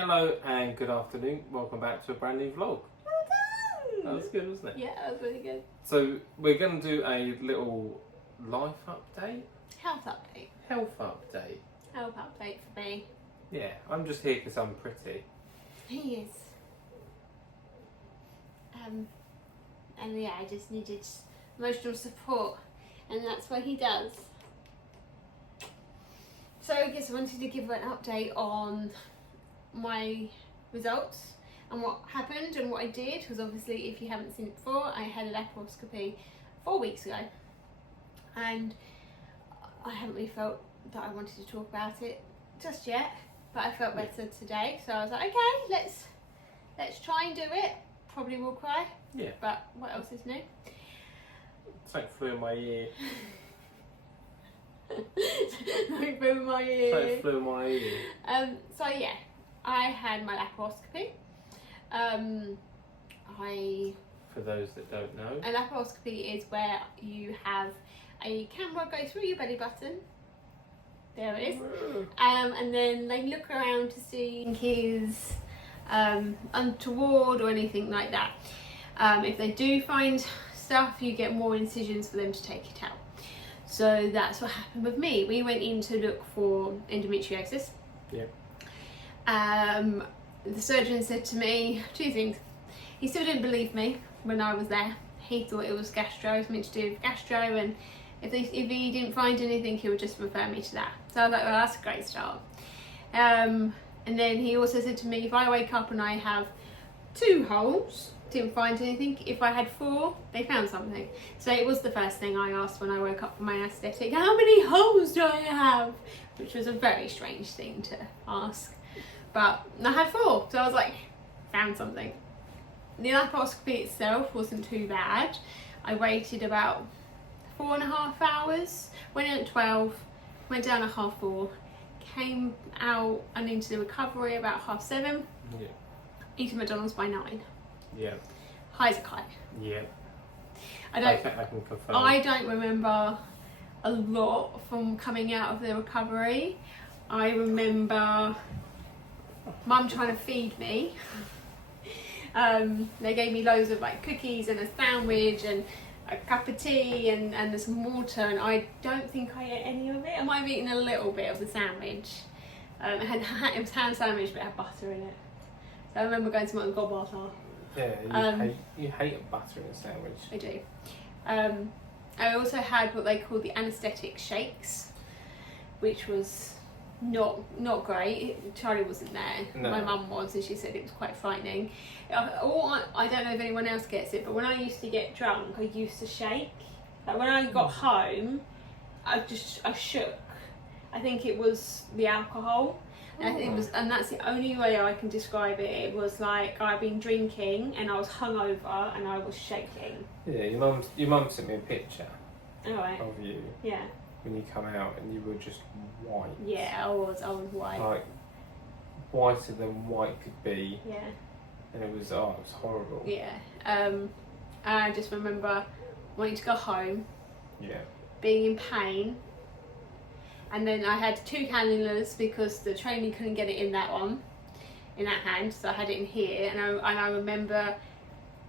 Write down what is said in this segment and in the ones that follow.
Hello and good afternoon. Welcome back to a brand new vlog. Well done! That was good, wasn't it? Yeah, that was really good. So we're going to do a little life update. Health update. Health update. Health update for me. Yeah, I'm just here because I'm pretty. He is. And yeah, I just needed emotional support, and that's what he does. So I guess I wanted to give an update on my results and what happened and what I did, because obviously if you haven't seen it before, I had a laparoscopy 4 weeks ago, and I haven't really felt that I wanted to talk about it just yet, but I felt better today, so I was like, okay, let's try and do it. Probably will cry. Yeah. But what else is new? Something flew in my ear. Something flew in my ear. Something flew in my ear. So yeah, I had my laparoscopy. For those that don't know. A laparoscopy is where you have a camera go through your belly button. There it is. And then they look around to see if he's untoward or anything like that. If they do find stuff, you get more incisions for them to take it out. So that's what happened with me. We went in to look for endometriosis. Yeah. The surgeon said to me two things. He still didn't believe me when I was there. He thought it was gastro, something to do with gastro, and if he didn't find anything, he would just refer me to that. So I was like, well, that's a great start. And then he also said to me, if I wake up and I have 2 holes, didn't find anything. If I had 4, they found something. So it was the first thing I asked when I woke up from my anaesthetic, how many holes do I have? Which was a very strange thing to ask. But I had 4, so I was like, found something. The laparoscopy itself wasn't too bad. I waited about 4.5 hours, went in at 12, went down at 4:30, came out and into the recovery about 7:30. Yeah. Eating McDonald's by 9. Yeah. High as a kite. Yeah. I can confirm. I don't remember a lot from coming out of the recovery. I remember Mum trying to feed me. They gave me loads of like cookies and a sandwich and a cup of tea and some water, and I don't think I ate any of it. I might have eaten a little bit of the sandwich. It was ham sandwich, but it had butter in it. So I remember going to Mum and got butter. Yeah, you hate a butter in a sandwich. I do. I also had what they call the anaesthetic shakes, which was not great. Charlie wasn't there. No. My mum was, and she said it was quite frightening. I don't know if anyone else gets it, but when I used to get drunk, I used to shake. Like when I got home, I shook. I think it was the alcohol. And I think it was, and that's the only way I can describe it. It was like I'd been drinking and I was hungover and I was shaking. Yeah, your mum sent me a picture Alright. of you Yeah. when you come out and you were just white. Yeah, I was white. Like whiter than white could be. Yeah. And it was horrible. Yeah. I just remember wanting to go home, Yeah. being in pain, and then I had 2 cannulas because the trainee couldn't get it in that hand, so I had it in here, and I remember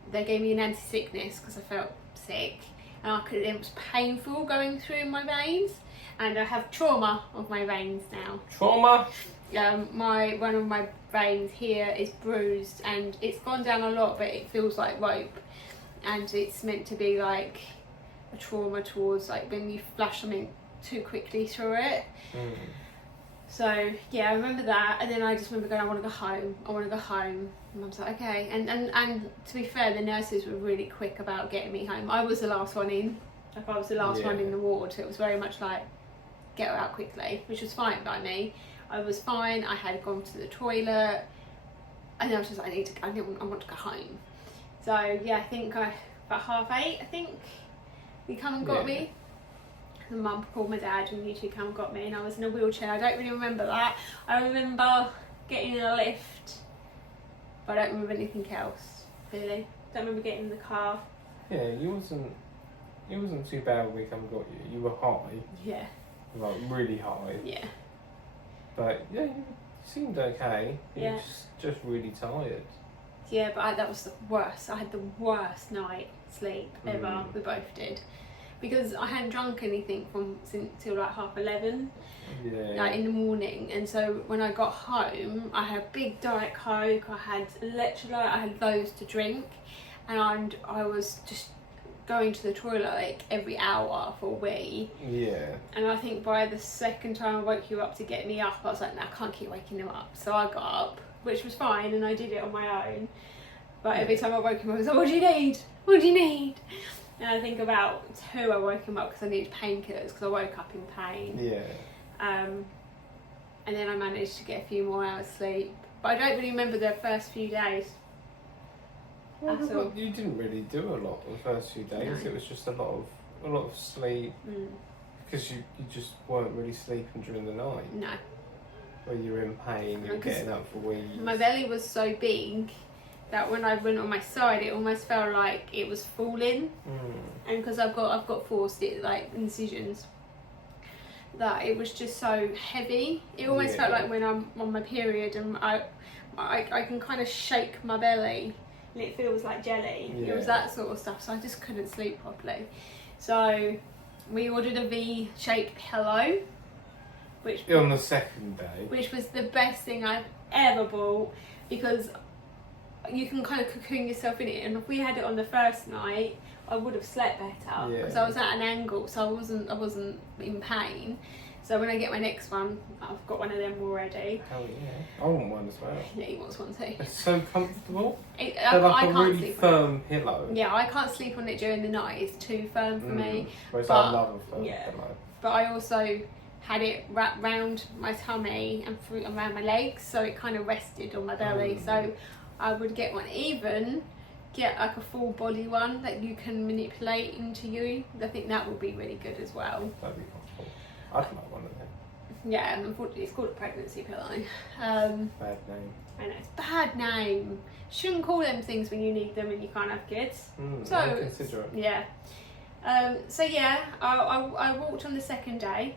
they gave me an anti-sickness because I felt sick, and it was painful going through my veins, and I have trauma of my veins now. Trauma? One of my veins here is bruised, and it's gone down a lot, but it feels like rope, and it's meant to be like a trauma towards like when you flash something too quickly through it. So yeah, I remember that, and then I just remember going, I want to go home. And Mum's like, okay, and to be fair, the nurses were really quick about getting me home. I was the last one in, like I was the last one in the ward, so it was very much like get her out quickly, which was fine by me. I was fine. I had gone to the toilet, and I was just like, I want to go home. So yeah, I think about 8:30, I think he come and got me. And Mum called my dad, and you two come and got me, and I was in a wheelchair. I don't really remember that. I remember getting in a lift, but I don't remember anything else really. Don't remember getting in the car. Yeah, you wasn't too bad when we come and got you. You were high. Yeah. Like really high. Yeah. But yeah, you seemed okay. Yeah. You're just really tired. Yeah, but that was the worst. I had the worst night sleep ever. We both did. Because I hadn't drunk anything till like 11:30, like in the morning. And so when I got home, I had a big Diet Coke, I had electrolyte, I had loads to drink. And I was just going to the toilet like every hour for a wee. Yeah. And I think by the second time I woke you up to get me up, I was like, no, I can't keep waking him up. So I got up, which was fine, and I did it on my own. But every time I woke him up, I was like, what do you need? What do you need? And I think about 2 I woke him up because I needed painkillers because I woke up in pain. Yeah. And then I managed to get a few more hours sleep. But I don't really remember the first few days. Well, you didn't really do a lot the first few days. No. It was just a lot of sleep because you just weren't really sleeping during the night. No. When you were in pain, you were getting up for weeks. My belly was so big that when I went on my side, it almost felt like it was falling. And because I've got 4 incisions, that it was just so heavy. It almost felt like when I'm on my period and I can kind of shake my belly and it feels like jelly. It was that sort of stuff, so I just couldn't sleep properly. So we ordered a V-shaped pillow, which on the second day, which was the best thing I've ever bought, because you can kind of cocoon yourself in it. And if we had it on the first night, I would have slept better because I was at an angle, so I wasn't in pain. So when I get my next one, I've got one of them already. Hell yeah, I want one as well. Yeah, he wants one too. It's so comfortable. They're like I a can't really sleep firm pillow. Yeah, I can't sleep on it during the night. It's too firm for me. Whereas I love a firm pillow. But I also had it wrapped round my tummy and around my legs, so it kind of rested on my belly. So I would get one, even get like a full body one that you can manipulate into you. I think that would be really good as well. That'd be comfortable. I'd like one of them. Yeah, and unfortunately it's called a pregnancy pillow. Bad name. I know, it's a bad name. Shouldn't call them things when you need them and you can't have kids. So consider it. Yeah. So yeah, I walked on the second day.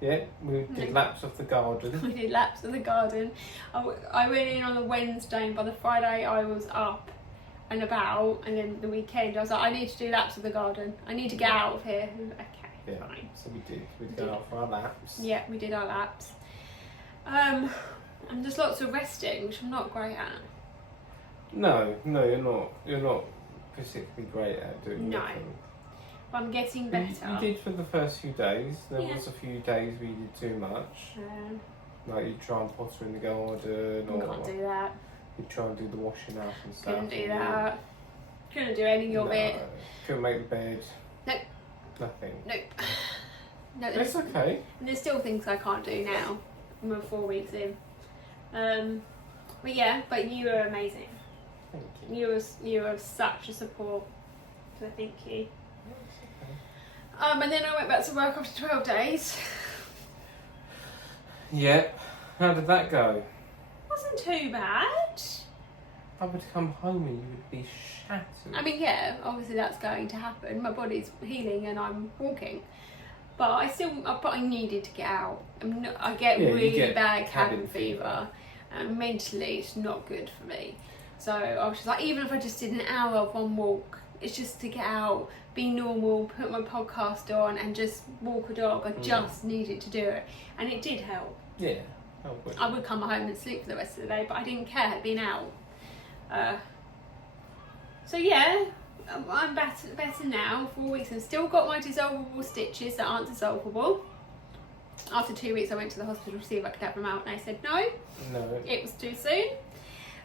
Yeah, we did laps of the garden. We did laps of the garden. I went in on a Wednesday, and by the Friday I was up and about, and then the weekend I was like, I need to do laps of the garden. I need to get out of here. Okay, fine. So we did. We'd go out for our laps. Yeah, we did our laps. And there's lots of resting, which I'm not great at. No, you're not. You're not particularly great at doing nothing. But I'm getting better. You did for the first few days. There was a few days where you did too much. Like you'd try and potter in the garden, or can't do that. You'd try and do the washing up and stuff. Couldn't do that. Couldn't do any of it. Couldn't make the bed. Nope. Nothing. Nope. No, it's okay. And there's still things I can't do now. We're 4 weeks in. But you were amazing. Thank you. You were such a support. So thank you. Okay. And then I went back to work after 12 days. Yeah. How did that go? Wasn't too bad. I would come home and you would be shattered. I mean, yeah, obviously that's going to happen. My body's healing and I'm walking. But I needed to get out. I get really bad cabin fever. And mentally, it's not good for me. So I was just like, even if I just did an hour of one walk, it's just to get out, be normal, put my podcast on and just walk a dog. I just needed to do it. And it did help. Yeah. I would come home and sleep for the rest of the day, but I didn't care being out. So yeah, I'm better now. 4 weeks and still got my dissolvable stitches that aren't dissolvable. After 2 weeks I went to the hospital to see if I could have them out and they said no. It was too soon.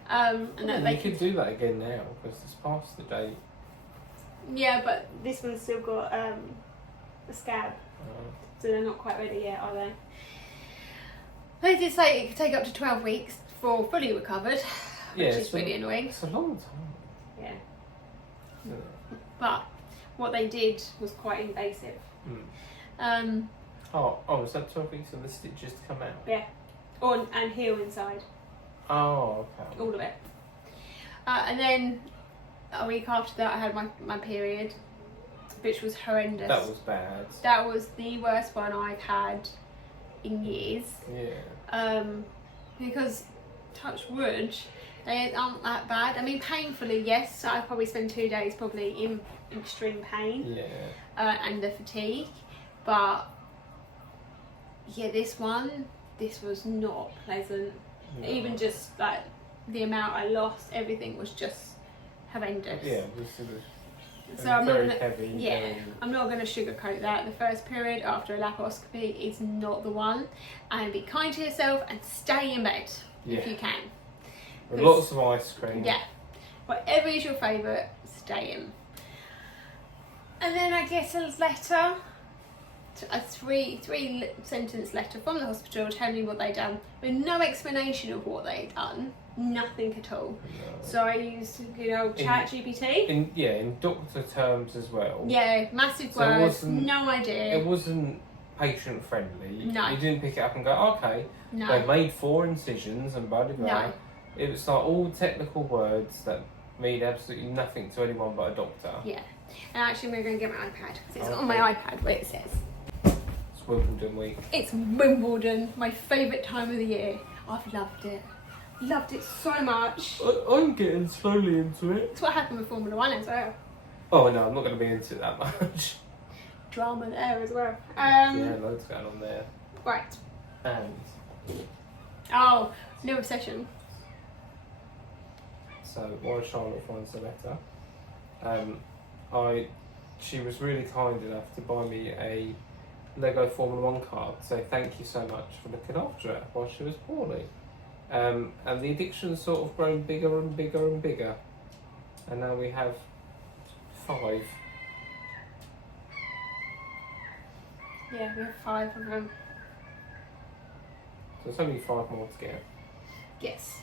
You could do that again now because it's past the date. Yeah, but this one's still got a scab. So they're not quite ready yet, are they? They did say it could take up to 12 weeks for fully recovered, which is really annoying. It's a long time. Yeah. But what they did was quite invasive. Is that 12 weeks of the stitches to come out? Yeah. And heal inside. Oh, okay. All of it. And then a week after that I had my period, which was horrendous. That was bad. That was the worst one I've had in years. Yeah. because touch wood, they aren't that bad. I mean, painfully, yes. So I probably spend 2 days probably in extreme pain. Yeah. And the fatigue, but yeah, this was not pleasant. No. Even just like the amount I lost, everything was just horrendous. Yeah, it was sort of so I'm not very gonna, heavy. yeah, very... I'm not going to sugarcoat that. The first period after a laparoscopy is not the one, and be kind to yourself and stay in bed if you can. With lots of ice cream. Yeah, whatever is your favourite, stay in. And then I get a letter, a three sentence letter from the hospital telling me what they'd done, with no explanation of what they'd done, nothing at all. No. So I used ChatGPT. In doctor terms as well. Yeah, massive So it words, wasn't- no idea. It wasn't patient friendly. No. You didn't pick it up and go, okay, No. they made 4 incisions and blah blah blah. No. It was like all technical words that mean absolutely nothing to anyone but a doctor. Yeah. And actually, we're going to get my iPad because it's on Okay. my iPad where it says. It's Wimbledon week. It's Wimbledon, my favourite time of the year. I've loved it. Loved it so much. I'm getting slowly into it. It's what happened with Formula 1 as well. Oh no, I'm not going to be into it that much. Drama there as well. Yeah, loads going on there. Right. And Oh, new obsession. so while Charlotte finds the letter, she was really kind enough to buy me a Lego Formula 1 card, so thank you so much for looking after her while she was poorly. And the addiction's sort of grown bigger and bigger and bigger. And now we have 5. Yeah, we have 5 of them. So it's only 5 more to get. Yes,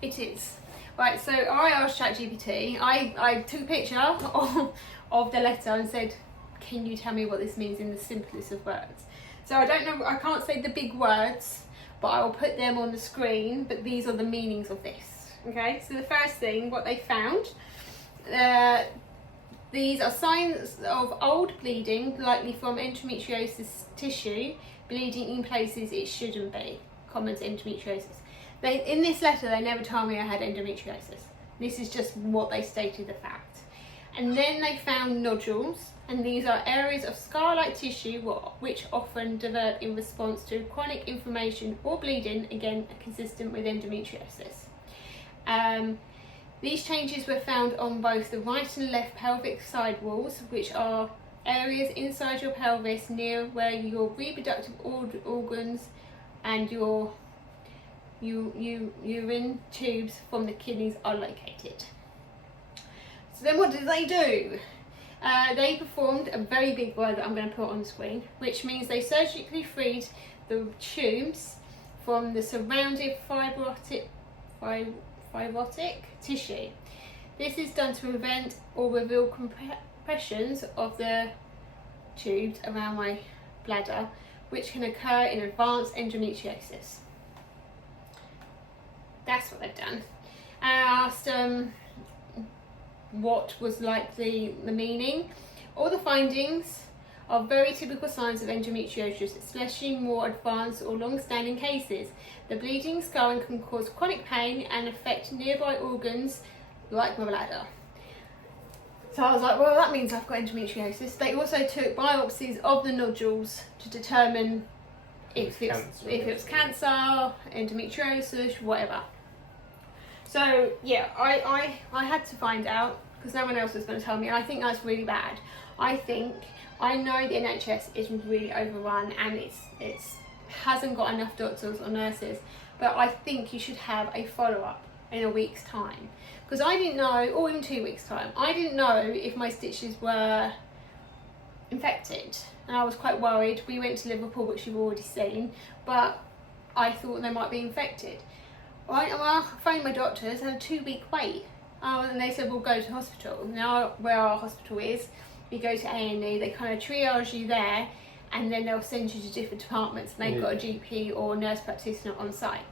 it is. Right, so I asked ChatGPT, I took a picture of the letter and said, can you tell me what this means in the simplest of words? So I don't know, I can't say the big words, but I will put them on the screen, but these are the meanings of this. Okay, so the first thing, what they found, these are signs of old bleeding, likely from endometriosis tissue, bleeding in places it shouldn't be, common to endometriosis. In this letter, they never told me I had endometriosis. This is just what they stated the fact. And then they found nodules, and these are areas of scar-like tissue which often develop in response to chronic inflammation or bleeding, again consistent with endometriosis. These changes were found on both the right and left pelvic side walls, which are areas inside your pelvis near where your reproductive organs and your urine tubes from the kidneys are located. So then what did they do? They performed a very big word that I'm going to put on the screen, which means they surgically freed the tubes from the surrounding fibrotic tissue. This is done to prevent or reveal compressions of the tubes around my bladder, which can occur in advanced endometriosis. That's what they've done. And I asked what was like the meaning. All the findings are very typical signs of endometriosis, especially more advanced or long-standing cases. The bleeding, scarring can cause chronic pain and affect nearby organs like my bladder. So I was like, well, that means I've got endometriosis. They also took biopsies of the nodules to determine if it was cancer, endometriosis, whatever. So yeah, I had to find out because no one else was going to tell me, and I think that's really bad. I know the NHS is really overrun and it's hasn't got enough doctors or nurses, but I think you should have a follow-up in a week's time, because I didn't know, or in 2 weeks' time, I didn't know if my stitches were infected, and I was quite worried. We went to Liverpool, which you've already seen, but I thought they might be infected. I phoned my doctors, had a 2-week wait, and they said, we'll go to hospital. Now where our hospital is, you go to A&E, they kind of triage you there, and then they'll send you to different departments, and they've got a GP or nurse practitioner on site.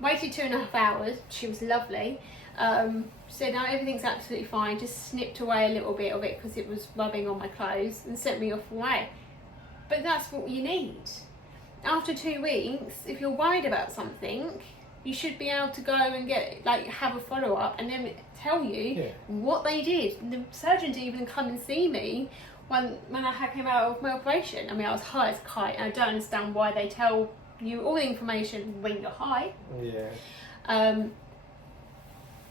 Waited 2.5 hours, she was lovely, said no, everything's absolutely fine, just snipped away a little bit of it because it was rubbing on my clothes, and sent me off away. But that's what you need. after 2 weeks, if you're worried about something, you should be able to go and get, like, have a follow-up and then tell you what they did. And the surgeon didn't even come and see me when I came out of my operation. I mean, I was high as a kite, and I don't understand why they tell you all the information when you're high. Yeah.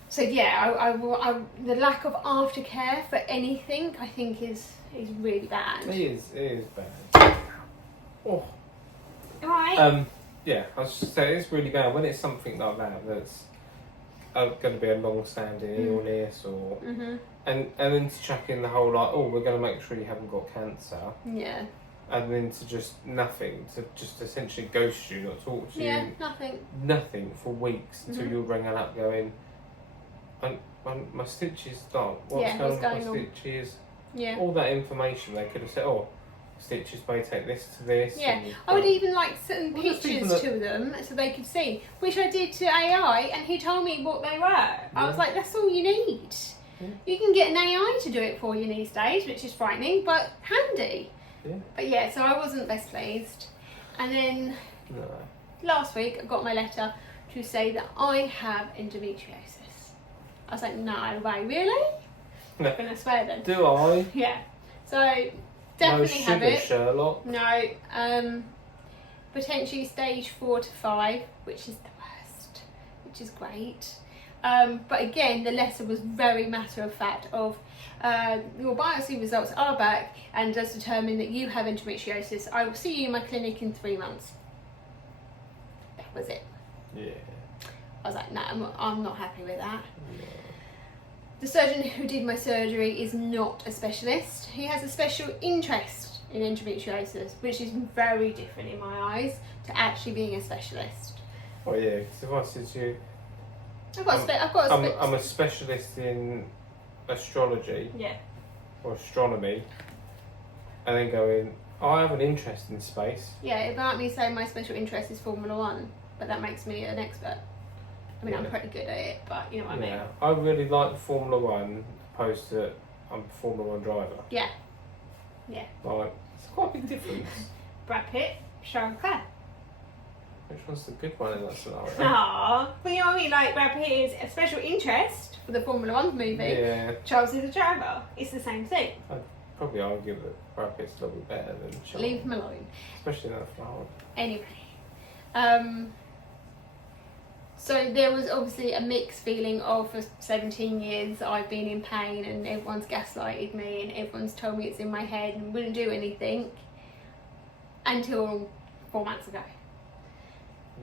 So yeah, I the lack of aftercare for anything, I think, is really bad. It is bad. Oh. Alright. Yeah, I was just saying, it's really bad when it's something like that that's going to be a long-standing illness, or and then to chuck in the whole, like, oh, we're going to make sure you haven't got cancer. Yeah. And then to just nothing, to just essentially ghost you, not talk to you. Yeah, Nothing for weeks until you're ringing up going, my stitches stop. What's going on with my stitches? Yeah. All that information they could have said, oh, stitches may take this to this. Yeah, I would even like send pictures to them so they could see, which I did to AI, and he told me what they were. I was like, that's all you need. Yeah. You can get an AI to do it for you these days, which is frightening, but handy. Yeah. But yeah, so I wasn't best pleased. And then last week I got my letter to say that I have endometriosis. I was like, no way, really? No. I'm gonna swear then. Do I? Yeah. So definitely have it. Sherlock. No. Potentially stage 4 to 5, which is the worst, which is great. But again, the letter was very matter of fact of your biopsy results are back and does determine that you have endometriosis. I will see you in my clinic in 3 months. That was it. Yeah. I was like, no, I'm not happy with that. Yeah. The surgeon who did my surgery is not a specialist. He has a special interest in endometriosis, which is very different in my eyes to actually being a specialist. Oh yeah, because if I said to you, I'm a specialist in astrology, or astronomy, and then going, oh, I have an interest in space. Yeah, it might me saying my special interest is Formula 1, but that makes me an expert. I mean, I'm pretty good at it, but you know what I mean. I really like the Formula 1 opposed to I'm a Formula 1 driver. Yeah. Like, it's quite a big difference. Brad Pitt, Sharon Clare. Which one's the good one in that scenario? Aww. But you know what I mean? Like, Brad Pitt is a special interest for the Formula 1 movie. Yeah. Charles is a driver. It's the same thing. I'd probably argue that Brad Pitt's a little bit better than Charles. Leave him alone. Especially that flower. Anyway. So there was obviously a mixed feeling of, for 17 years I've been in pain and everyone's gaslighted me and everyone's told me it's in my head and wouldn't do anything until 4 months ago.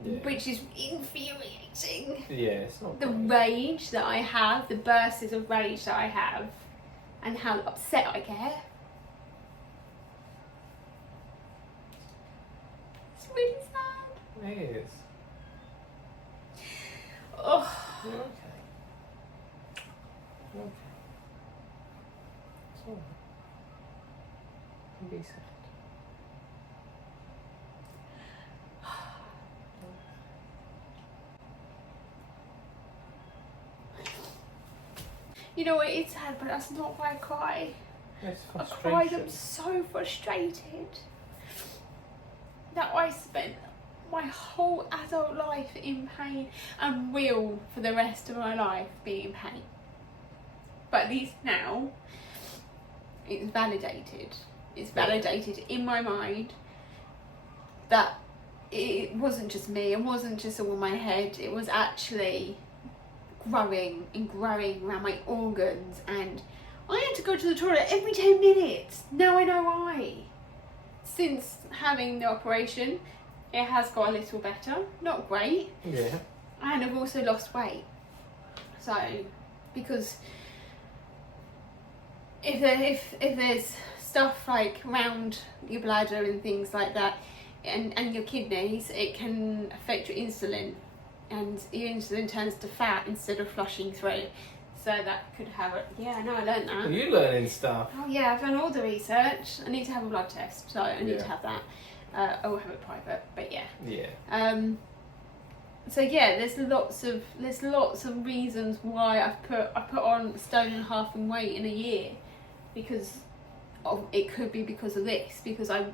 Yeah. Which is infuriating. Yeah, it's not the great. rage that I have, the bursts of rage that I have, and how upset I get. It's really sad. It is. Oh. You're okay. You're okay. It's alright. You can be sad. You know, it is sad, but that's not why I cry. It's I frustration. cried, I'm so frustrated that I spent my whole adult life in pain and will for the rest of my life be in pain. But at least now it's validated. It's validated in my mind that it wasn't just me, it wasn't just all in my head, it was actually growing and growing around my organs, and I had to go to the toilet every 10 minutes. Now I know why. Since having the operation, it has got a little better. Not great. Yeah. And I've also lost weight. So, because if there's stuff like around your bladder and things like that, and your kidneys, it can affect your insulin. And your insulin turns to fat instead of flushing through. So that could have it. Yeah, I know, I learned that. Well, you learning stuff. Oh yeah, I've done all the research. I need to have a blood test, so I need to have that. I will have it private, but yeah. Yeah. So yeah, there's lots of reasons why I put on 1.5 stone in weight in a year, because it could be because of this, because I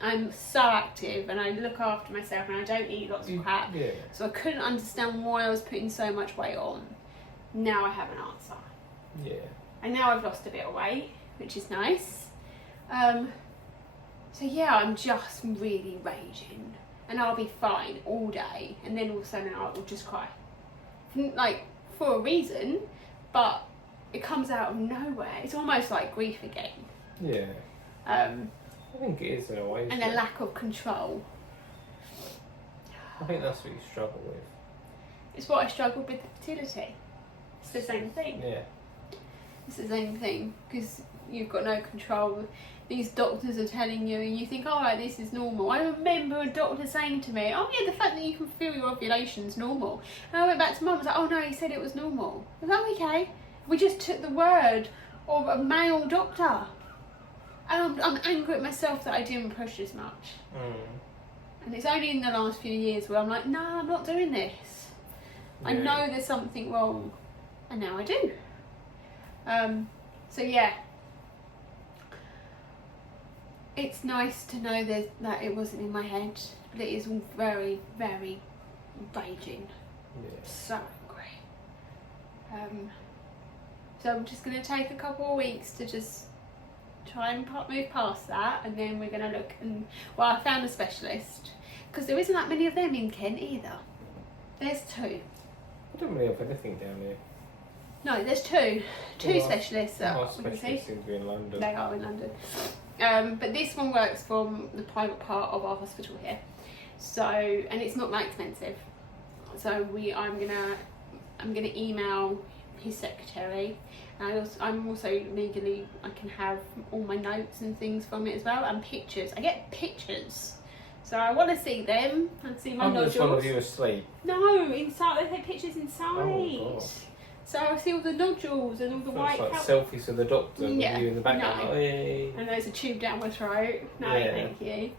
I'm so active and I look after myself and I don't eat lots of crap. Yeah. So I couldn't understand why I was putting so much weight on. Now I have an answer. Yeah. And now I've lost a bit of weight, which is nice. So yeah, I'm just really raging. And I'll be fine all day. And then all of a sudden I will just cry. Like, for a reason, but it comes out of nowhere. It's almost like grief again. Yeah. I think it is in a way. And a lack of control. I think that's what you struggle with. It's what I struggled with fertility. It's the same thing. Yeah. It's the same thing because you've got no control. These doctors are telling you, and you think, "Oh, right, this is normal." I remember a doctor saying to me, "Oh yeah, the fact that you can feel your ovulation's normal." And I went back to mum. I was like, "Oh no, he said it was normal." I was like, "Okay." We just took the word of a male doctor, and I'm angry at myself that I didn't push as much. And it's only in the last few years where I'm like, "No, I'm not doing this. I know there's something wrong," and now I do. So yeah. It's nice to know that it wasn't in my head, but it is all very, very raging. Yeah. So angry. So I'm just going to take a couple of weeks to just try and move past that, and then we're going to look and, well, I found a specialist, because there isn't that many of them in Kent either. There's 2. I don't really have anything down here. No, there's 2 specialists. Our specialists seem to be in London. They are in London. But this one works from the private part of our hospital here, so, and it's not that expensive. So I'm gonna email his secretary. And I'm also legally, I can have all my notes and things from it as well, and pictures. I get pictures, so I want to see them and see my nodules. I'm just one of you asleep. No, inside. They take pictures inside. Oh God. So I see all the nodules and all the white. Like selfies with the doctor with you in the background. No. Like, hey. And there's a tube down my throat. No, thank you.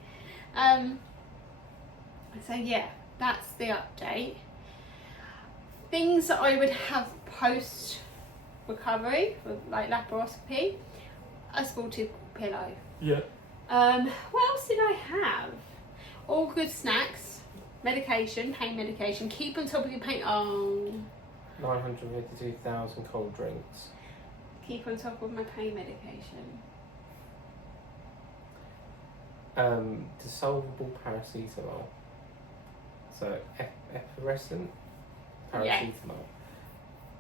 So yeah, that's the update. Things that I would have post recovery, like laparoscopy, a sportive pillow. Yeah. What else did I have? All good snacks, medication, pain medication. Keep on top of your pain. 952,000 cold drinks. Keep on top of my pain medication. Dissolvable paracetamol. So effervescent paracetamol.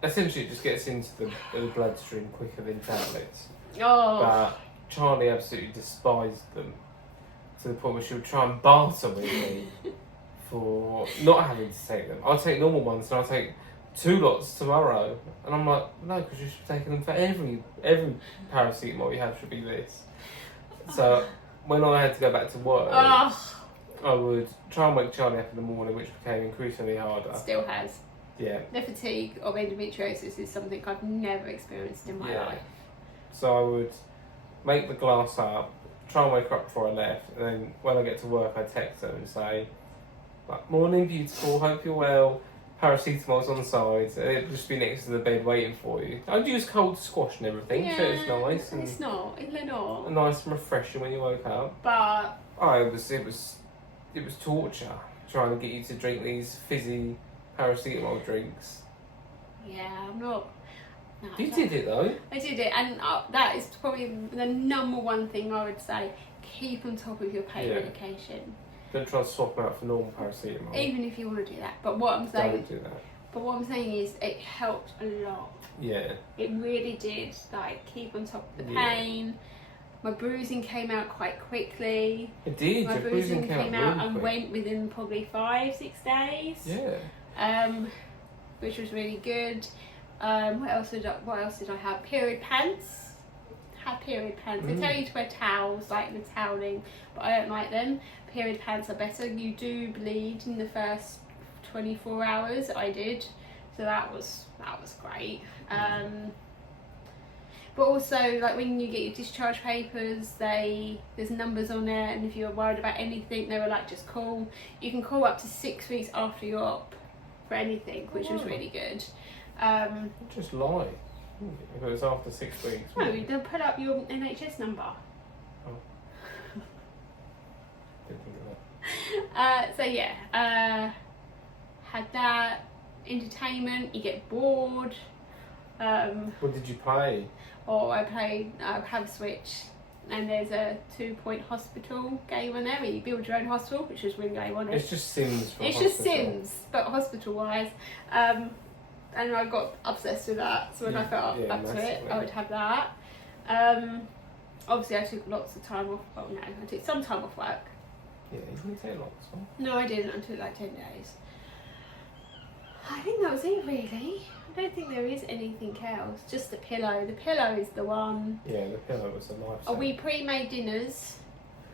Essentially, it just gets into the bloodstream quicker than tablets. Oh. But Charlie absolutely despised them to the point where she would try and barter with me for not having to take them. I'll take normal ones, and I'll take 2 lots tomorrow, and I'm like, no, because you should be taking them for every paracetamol you have should be this. So when I had to go back to work, I would try and wake Charlie up in the morning, which became increasingly harder. Still has. Yeah. The fatigue of endometriosis is something I've never experienced in my life. So I would make the glass up, try and wake her up before I left, and then when I get to work, I text her and say, like, "Morning, beautiful. Hope you're well. Paracetamol's on the side." It'd just be next to the bed waiting for you. I'd use cold squash and everything, so it's nice and it's not. nice and refreshing when you woke up. But It was torture trying to get you to drink these fizzy paracetamol drinks. Yeah, I'm not. No, You did it though. I did it, and that is probably the number one thing I would say. Keep on top of your pain medication. Don't try to swap them out for normal paracetamol. Even if you want to do that. But what I'm saying, Don't do that. But what I'm saying is, it helped a lot. Yeah. It really did. Like, keep on top of the pain. My bruising came out quite quickly. It did. My Your bruising came out really and quick. went within probably 5-6 days. Yeah. Which was really good. What else did I have? Period pants. Had period pants. They tell you to wear towels, like the toweling, but I don't like them. Period pants are better. You do bleed in the first 24 hours. I did, so that was great. But also, like, when you get your discharge papers, there's numbers on there, and if you're worried about anything, they were like, just call. You can call up to 6 weeks after your op for anything, which was really good. Just lie. If it was after 6 weeks. No, they'll put up your NHS number. Oh. So yeah, had that. Entertainment, you get bored. What did you play? Or I played Have Switch, and there's a 2-point hospital game on there where you build your own hospital, which was really I wanted. It's just Sims for It's hospital. just Sims, but hospital wise. And I got obsessed with that, so when I felt up to it, I would have that. Obviously I took lots of time off. Well, no, I took some time off work. Yeah, you didn't take lots off. No, I didn't. I took like 10 days. I think that was it, really. I don't think there is anything else. Just the pillow. The pillow is the one. Yeah, the pillow was the lifesaver. Oh, we pre-made dinners.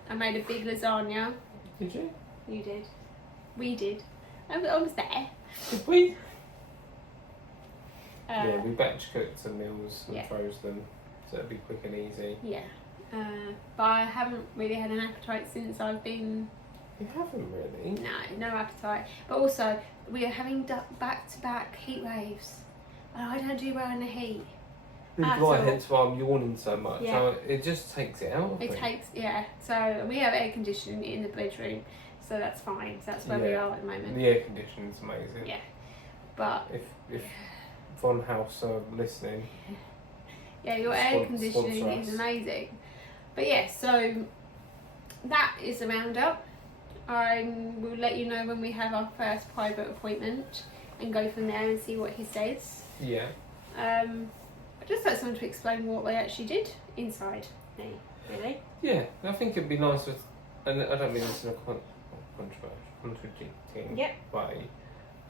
I made a big lasagna. Did you? You did. We did. I was there. Did we? Yeah, we batch cooked some meals and froze them, so it'd be quick and easy. Yeah. But I haven't really had an appetite since I've been... You haven't really? No appetite. But also, we are having back-to-back heat waves. And I don't do well in the heat. Hence why I'm yawning so much. Yeah. So it just takes it out of me. So we have air conditioning in the bedroom, so that's fine. So that's where we are at the moment. The air conditioning's amazing. Yeah. But... If Von House are listening... Yeah, your air conditioning is amazing. But yeah, so that is the roundup. I will let you know when we have our first private appointment and go from there and see what he says. Yeah. I just like someone to explain what they actually did inside me, really. Yeah, I think it'd be nice with, and I don't mean this in a contradicting way,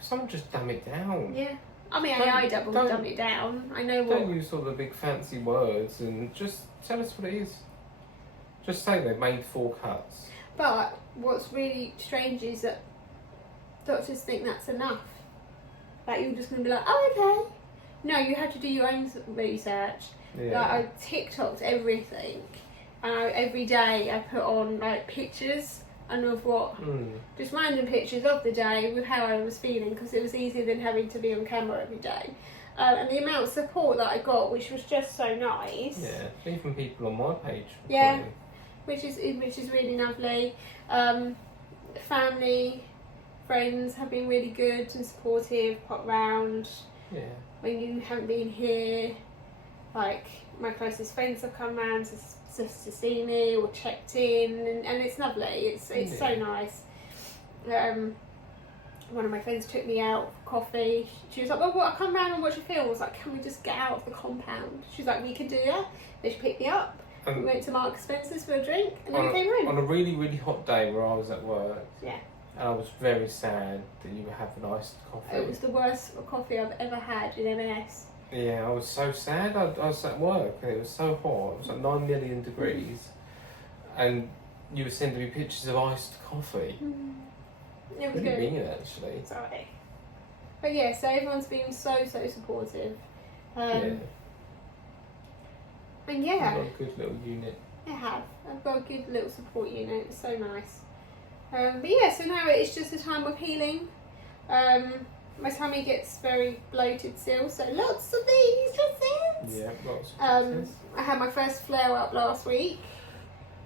someone just dumb it down. Yeah. I mean, AI dumb it down. I know what... Don't use all the big fancy words and just tell us what it is. Just say they've made 4 cuts. But what's really strange is that doctors think that's enough. Like, you're just going to be like, oh, okay. No, you have to do your own research. Yeah. Like, I TikToked everything. And every day I put on, like, pictures and of what... Just random pictures of the day with how I was feeling, because it was easier than having to be on camera every day. And the amount of support that I got, which was just so nice. Yeah, even people on my page. Yeah. Which is really lovely. Family, friends have been really good and supportive, pop round. Yeah. When you haven't been here, like my closest friends have come round to see me or checked in, and it's lovely. It's so nice. One of my friends took me out for coffee. She was like, well, I'll come round and watch a film. I was like, can we just get out of the compound? She was like, we can do that. Then she picked me up. We went to Marks Spencer's for a drink, and then we came home. On a really, really hot day where I was at work. Yeah. And I was very sad that you were having iced coffee. It was the worst coffee I've ever had in M&S. Yeah, I was so sad. I was at work and it was so hot. It was like 9 million degrees. And you were sending me pictures of iced coffee. It was really good. mean, actually. Sorry. But yeah, so everyone's been so supportive. And yeah. You've got a good little unit. I have. I've got a good little support unit. It's so nice. But yeah, so now it's just a time of healing. My tummy gets very bloated still, so lots of these lessons. Yeah, lots of I had my first flare up last week,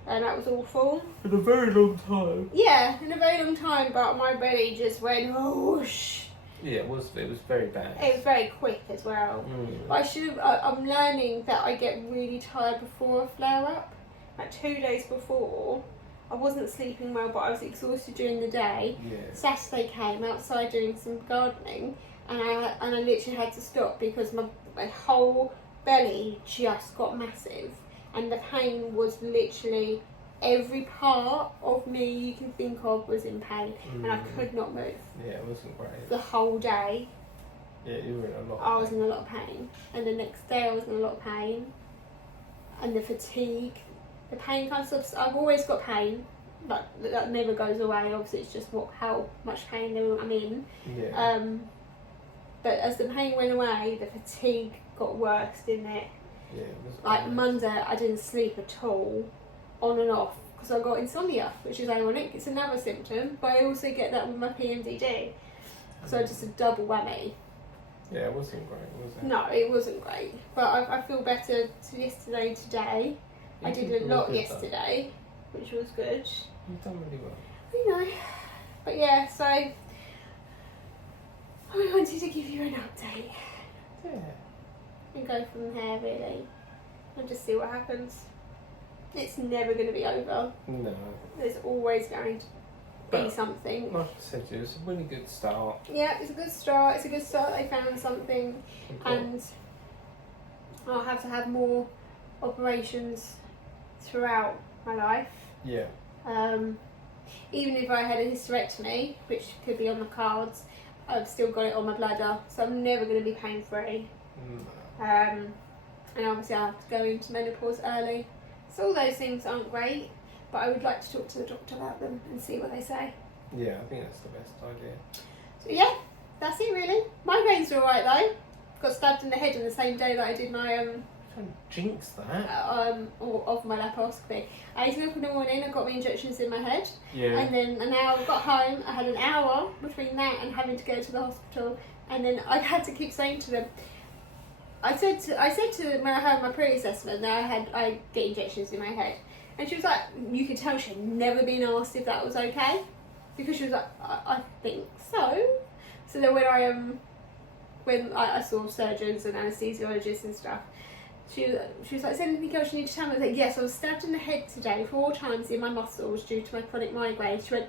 and that was awful. In a very long time. Yeah, in a very long time, but my belly just went whoosh. Yeah, it was very bad. It was very quick as well. But I'm learning that I get really tired before a flare up. Like 2 days before, I wasn't sleeping well, but I was exhausted during the day. Yeah. Saturday came outside doing some gardening, and I literally had to stop because my whole belly just got massive, and the pain was literally every part of me you can think of was in pain, and I could not move. Yeah, it wasn't great. The whole day. Yeah, you were in a lot. I was in a lot of pain, and the next day I was in a lot of pain, and the fatigue. The pain kind of I've always got pain, but that never goes away. Obviously, it's just how much pain I'm in. Yeah. But as the pain went away, the fatigue got worse, didn't it? Yeah, it was like Monday, I didn't sleep at all, on and off, because I got insomnia, which is ironic. It's another symptom, but I also get that with my PMDD. So just a double whammy. Yeah, it wasn't great, was it? No, it wasn't great. But I feel better today. I did a lot yesterday, which was good. You've done really well. You know. But yeah, so I wanted to give you an update. Yeah. And go from there, really. And just see what happens. It's never going to be over. No. There's always going to be But, something. like I said, it was a really good start. Yeah, it's a good start. It's a good start. They found something. Okay. And I'll have to have more operations throughout my life. Yeah. Even if I had a hysterectomy, which could be on the cards, I've still got it on my bladder, so I'm never going to be pain free. No. And obviously I have to go into menopause early. So all those things aren't great, but I would like to talk to the doctor about them and see what they say. Yeah, I think that's the best idea. So yeah, that's it really. Migraines are alright though. Got stabbed in the head on the same day that I did my Don't jinx that. of my laparoscopy. I used to up in the morning and got my injections in my head, Yeah. and then an hour got home. I had an hour between that and having to go to the hospital, and then I had to keep saying to them. I said to when I had my pre-assessment that I get injections in my head, and she was like, you could tell she'd never been asked if that was okay, because she was like, I think so. So then when I saw surgeons and anaesthesiologists and stuff, she was like, is there anything else you need to tell me? I was like, yes, I was stabbed in the head today 4 times in my muscles due to my chronic migraine. She went,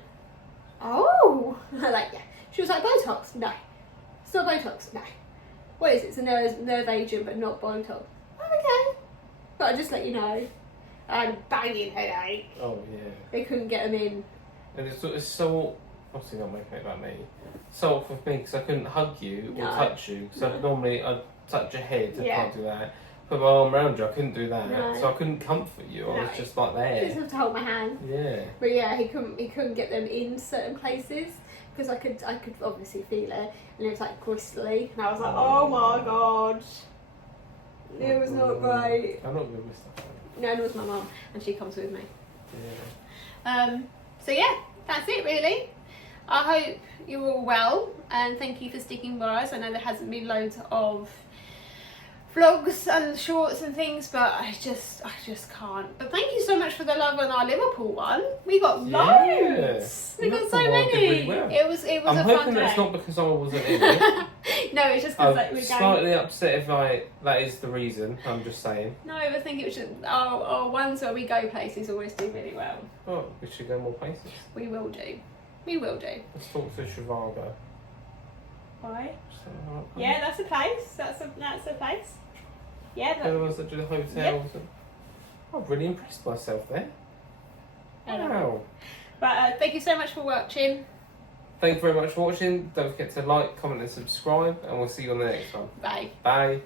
oh. I was like, yeah. She was like, Botox? No. It's not Botox? No. What is it? It's a nerve agent, but not Botox. Oh, okay. But I'll just let you know, I had a banging headache. Oh, yeah. They couldn't get them in. And it's so, obviously not making it about me, so awful for me because I couldn't hug you or No. touch you, because No. I'd touch your head, I Yeah. can't do that. Put my arm around you, I couldn't do that. No. So I couldn't comfort you, I was No. just like You just there. have to hold my hand. Yeah. But yeah, he couldn't get them in certain places because I could obviously feel it, and it was like crystally, and I was like, oh my god, it was not great. I'm not good with stuff like No, it was my mum, and she comes with me. that. Yeah. So yeah, that's it really. I hope you're all well, and thank you for sticking by us. I know there hasn't been loads of vlogs and shorts and things, but I just can't. But thank you so much for the love on our Liverpool one. We got loads. We got so Liverpool one did many. really well. It was I'm a hoping fun day. that's not because I wasn't in it. No, it's just because I'm we're going. slightly upset if that is the reason, I'm just saying. No, I think it was just our ones where we go places always do really well. Oh, we should go more places. We will do. We will do. Let's talk to Chivago. Why? So, Yeah, that's a place. That's a place. Yeah. They're the ones that do the hotels. Yep. And I'm really impressed myself there. Anyway. Wow. But thank you so much for watching. Thank you very much for watching. Don't forget to like, comment and subscribe, and we'll see you on the next one. Bye. Bye.